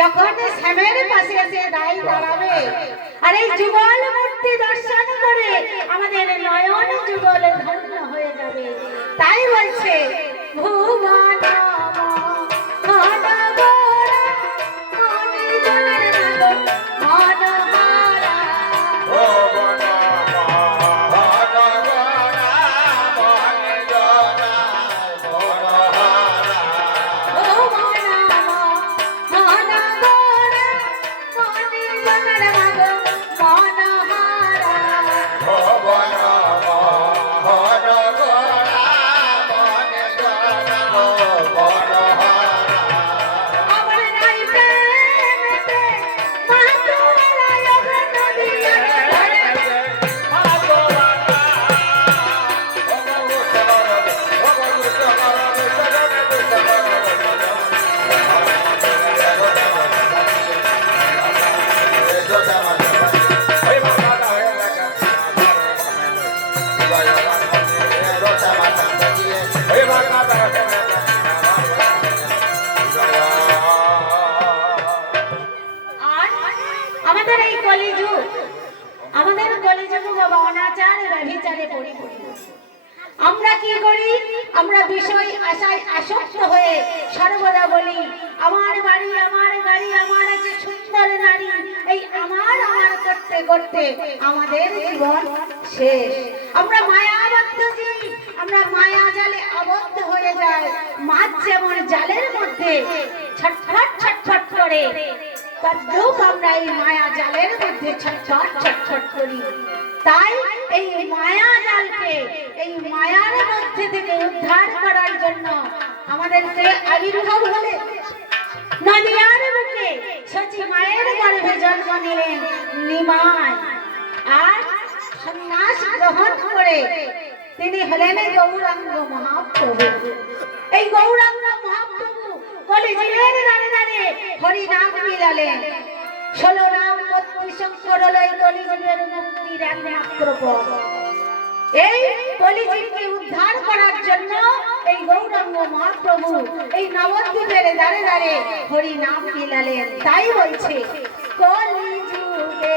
যখন শ্যামের পাশে এসে দায়ী দাঁড়াবে, আর এই যুগল মূর্তি দর্শন করে আমাদের নয়ন যুগল ধন্য হয়ে যাবে। তাই বলছে ভুবন আর আমরা কি করি? আমরা বিষয় আশায় আসক্ত হয়ে সর্বদা বলি, আমার বাড়ি, আমার গাড়ি, আমার আছে সুন্দর নারী, এই আমার আমার করতে করতে আমাদের জীবন শেষ। আমরা মায়াবদ্ধ জীব, আমরা মায়া জালে আবদ্ধ হয়ে যায় মাছ যেমন জালের মধ্যে ছটফট ছটফট করে, তদ্রূপ আমরা এই মায়া জালের মধ্যে ছটফট ছটফট করি। তাই এই মায়া জালকে, এই মায়ার মধ্যে থেকে উদ্ধার করার জন্য আমাদেরকে আবির্ভাব হলে। নদিয়ার বুকে সচি মায়ের গর্ভে জন্ম নিলেন নিমাই। আর সন্ন্যাস গ্রহণ করে তিনি হলেন গৌরাঙ্গ মহাপ্রভু। এই গৌরাঙ্গ মহাপ্রভু কলিজিলের দাঁড়ে দাঁড়ে হরি নাম মিলালেন। ষোলো রাম পত্নী কলিযুগের মুক্তির এই উদ্ধার করার জন্য এই গৌরাঙ্গ মহাপ্রভু এই নবদ্বীপের দাঁড়ে দাঁড়ে হরি নাম মিলালেন তাই বলছে, কলিযুগে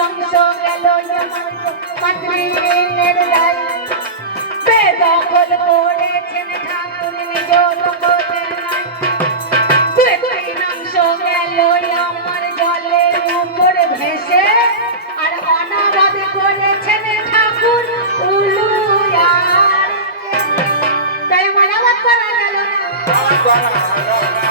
ধ্বংস গেল মাতৃহীনের রাই বেদখল করেছেন ঠাকুর নিজ লোকের নাই ধ্বংস গেল আমার জলের উপর ভেসে আর অনাবাদ করেছেন ঠাকুর উলুয়ার তাই আমার আবার করা গেল না।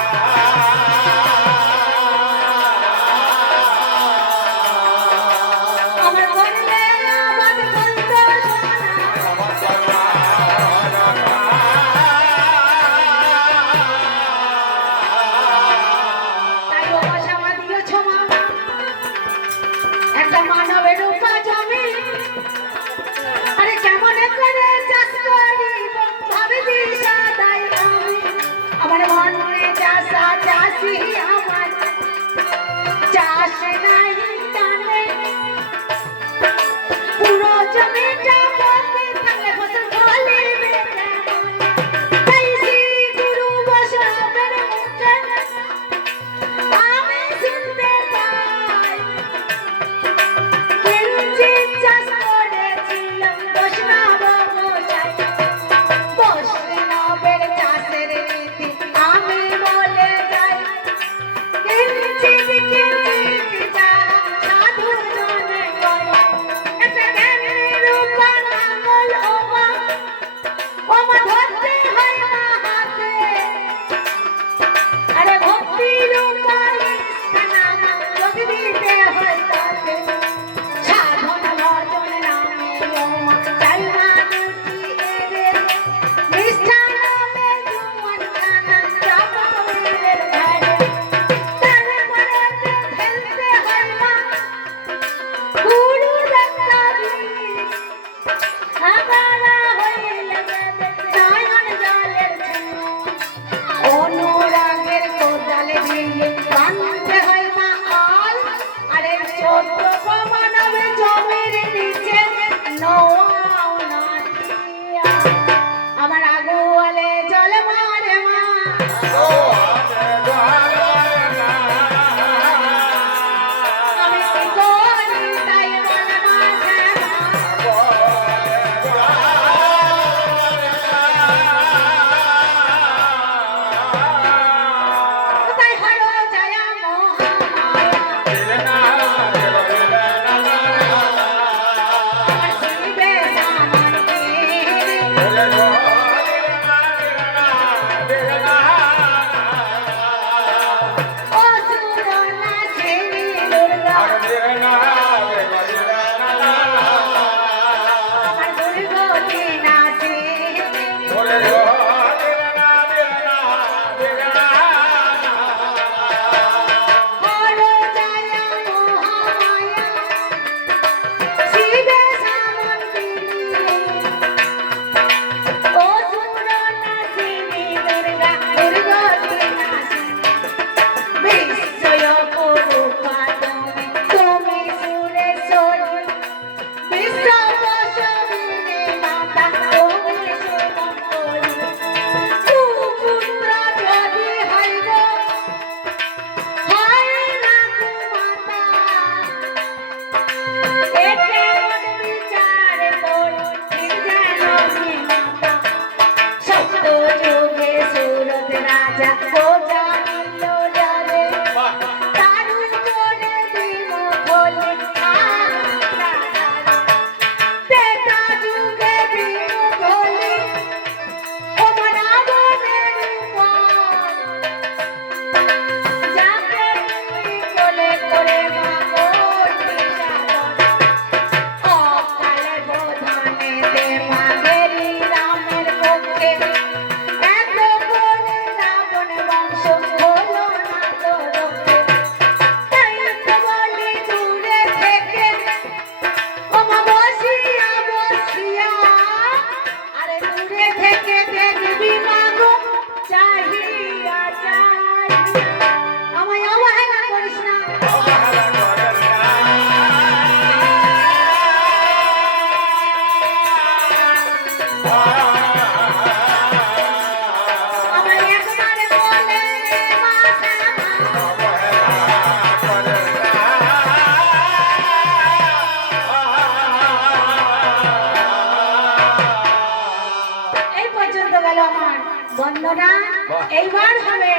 এইবার হবে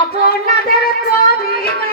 আপনাদের কবিতা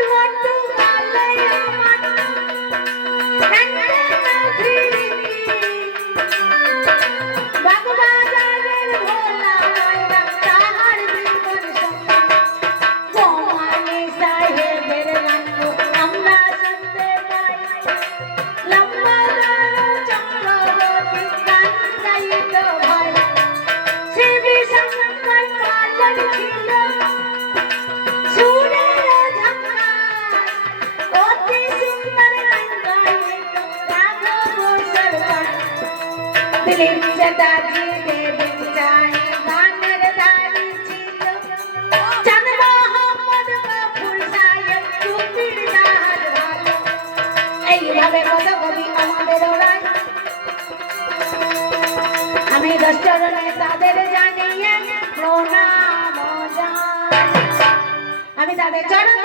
যারা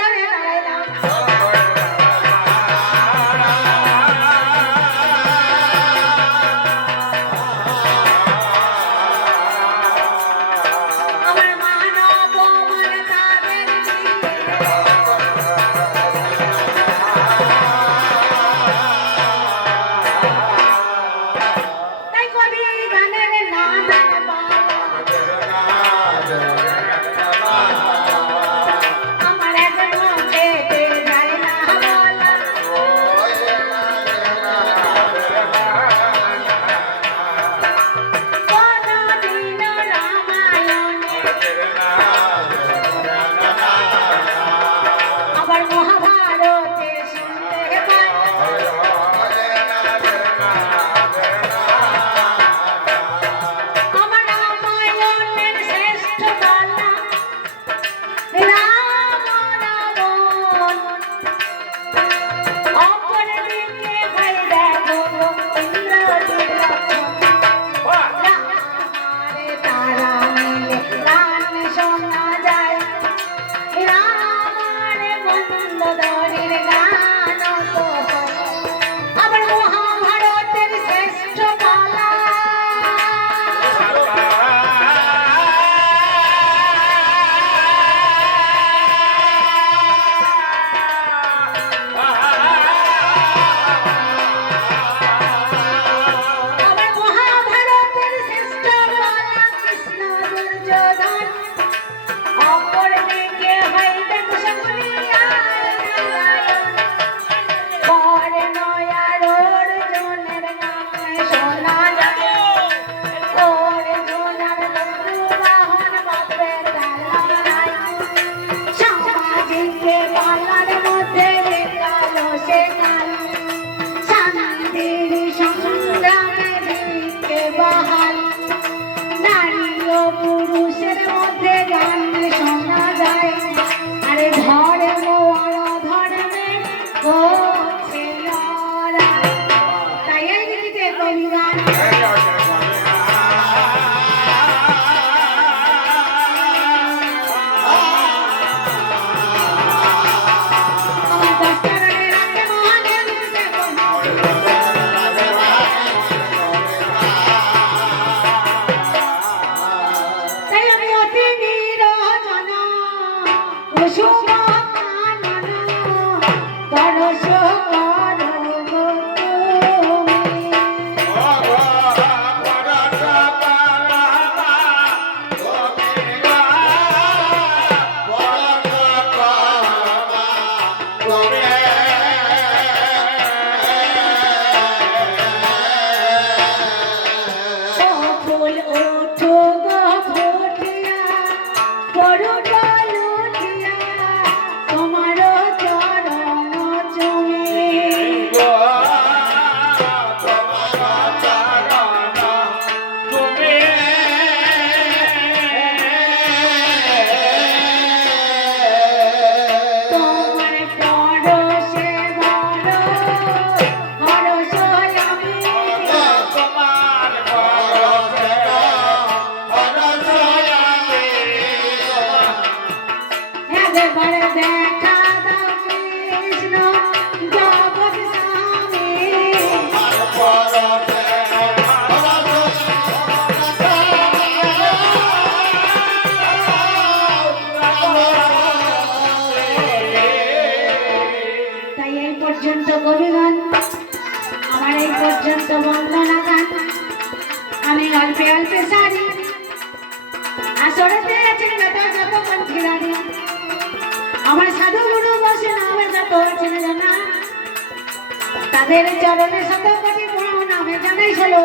তাদের চরণে শত কোটি প্রণামে জানাই চলো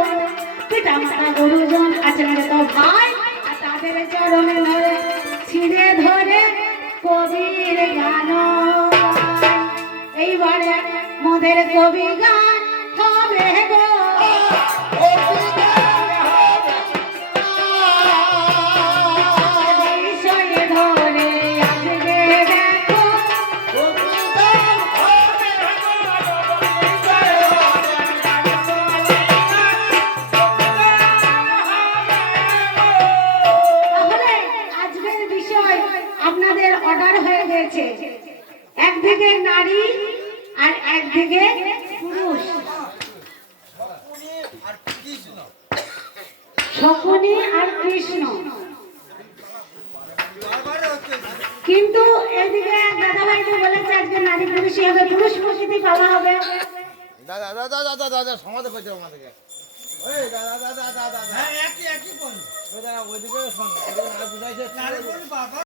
পিতা মাতা গুরুজন আচরণ তো ভাই তাদের চরণে ধরে, ছিঁড়ে ধরে কবির গান। এইবারে মোদের কবি গান